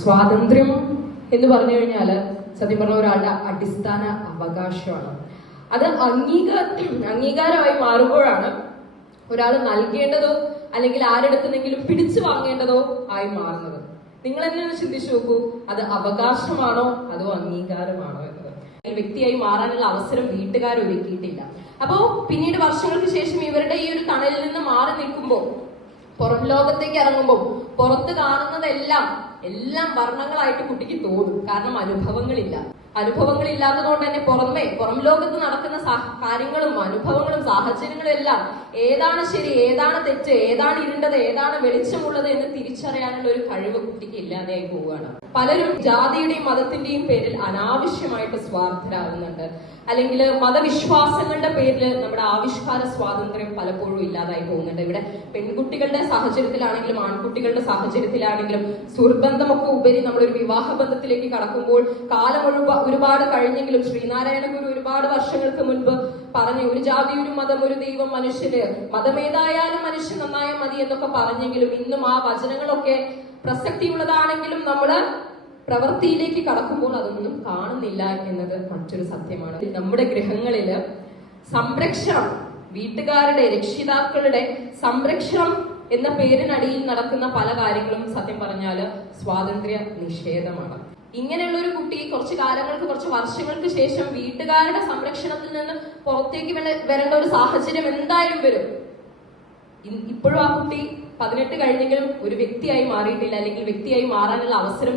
സ്വാതന്ത്ര്യം എന്ന് പറഞ്ഞു കഴിഞ്ഞാൽ സത്യം പറഞ്ഞ ഒരാളുടെ അടിസ്ഥാന അവകാശമാണ്. അത് അംഗീകാരമായി മാറുമ്പോഴാണ് ഒരാൾ നൽകേണ്ടതോ അല്ലെങ്കിൽ ആരെടുത്തുന്നെങ്കിലും പിടിച്ചു വാങ്ങേണ്ടതോ ആയി മാറുന്നത്. നിങ്ങൾ തന്നെ ചിന്തിച്ചു നോക്കൂ, അത് അവകാശമാണോ അതോ അംഗീകാരമാണോ എന്നത്. ഈ വ്യക്തിയായി മാറാനുള്ള അവസരം വീട്ടുകാർ ഒരുക്കിയിട്ടില്ല. അപ്പോ പിന്നീട് വർഷങ്ങൾക്ക് ശേഷം ഇവരുടെ ഈ ഒരു തണലിൽ നിന്ന് മാറി നിൽക്കുമ്പോൾ പുറം ലോകത്തേക്ക് ഇറങ്ങുമ്പോൾ പുറത്ത് കാണുന്നതെല്ലാം വർണ്ണങ്ങളായിട്ട് കുട്ടിക്ക് തോന്നും. കാരണം അനുഭവങ്ങളില്ലാത്തത് കൊണ്ട് തന്നെ പുറം ലോകത്ത് നടക്കുന്ന കാര്യങ്ങളും അനുഭവങ്ങളും സാഹചര്യങ്ങളും എല്ലാം ഏതാണ് ശരി, ഏതാണ് തെറ്റ്, ഏതാണ് ഇരുണ്ടത്, ഏതാണ് വെളിച്ചമുള്ളത് എന്ന് തിരിച്ചറിയാനുള്ള ഒരു കഴിവ് കുട്ടിക്ക് ഇല്ലാതെയായി പോവുകയാണ്. പലരും ജാതിയുടെയും മതത്തിന്റെയും പേരിൽ അനാവശ്യമായിട്ട് സ്വാർത്ഥരാകുന്നുണ്ട്. അല്ലെങ്കിൽ മതവിശ്വാസങ്ങളുടെ പേരിൽ നമ്മുടെ ആവിഷ്കാര സ്വാതന്ത്ര്യം പലപ്പോഴും ഇല്ലാതായി പോകുന്നുണ്ട്. ഇവിടെ പെൺകുട്ടികളുടെ സാഹചര്യത്തിലാണെങ്കിലും ആൺകുട്ടികളുടെ സാഹചര്യത്തിലാണെങ്കിലും സുഹൃബന്ധമൊക്കെ ഉപരി നമ്മളൊരു വിവാഹ ബന്ധത്തിലേക്ക് കടക്കുമ്പോൾ കാലം ഒരുപാട് കഴിഞ്ഞെങ്കിലും ശ്രീനാരായണ ഗുരു ഒരുപാട് വർഷങ്ങൾക്ക് മുൻപ് പറഞ്ഞു, ഒരു ജാതി, ഒരു മതം, ഒരു ദൈവം, മനുഷ്യന് മതമേതായാലും മനുഷ്യൻ നന്നായ മതി എന്നൊക്കെ പറഞ്ഞെങ്കിലും ഇന്നും ആ വചനങ്ങളൊക്കെ പ്രസക്തിയുള്ളതാണെങ്കിലും നമ്മള് പ്രവൃത്തിയിലേക്ക് കടക്കുമ്പോൾ അതൊന്നും കാണുന്നില്ല എന്നത് മറ്റൊരു സത്യമാണ്. നമ്മുടെ ഗൃഹങ്ങളില് സംരക്ഷണം, വീട്ടുകാരുടെ രക്ഷിതാക്കളുടെ സംരക്ഷണം എന്ന പേരിനടിയിൽ നടക്കുന്ന പല കാര്യങ്ങളും സത്യം പറഞ്ഞാല് സ്വാതന്ത്ര്യ നിഷേധമാണ്. ഇങ്ങനെയുള്ള ഒരു കുട്ടി കുറച്ച് വർഷങ്ങൾക്ക് ശേഷം വീട്ടുകാരുടെ സംരക്ഷണത്തിൽ നിന്ന് പുറത്തേക്ക് വരേണ്ട ഒരു സാഹചര്യം എന്തായാലും വരും. ഇപ്പോഴും ആ കുട്ടി 18 കഴിഞ്ഞെങ്കിലും ഒരു വ്യക്തിയായി മാറിയിട്ടില്ല, അല്ലെങ്കിൽ വ്യക്തിയായി മാറാനുള്ള അവസരം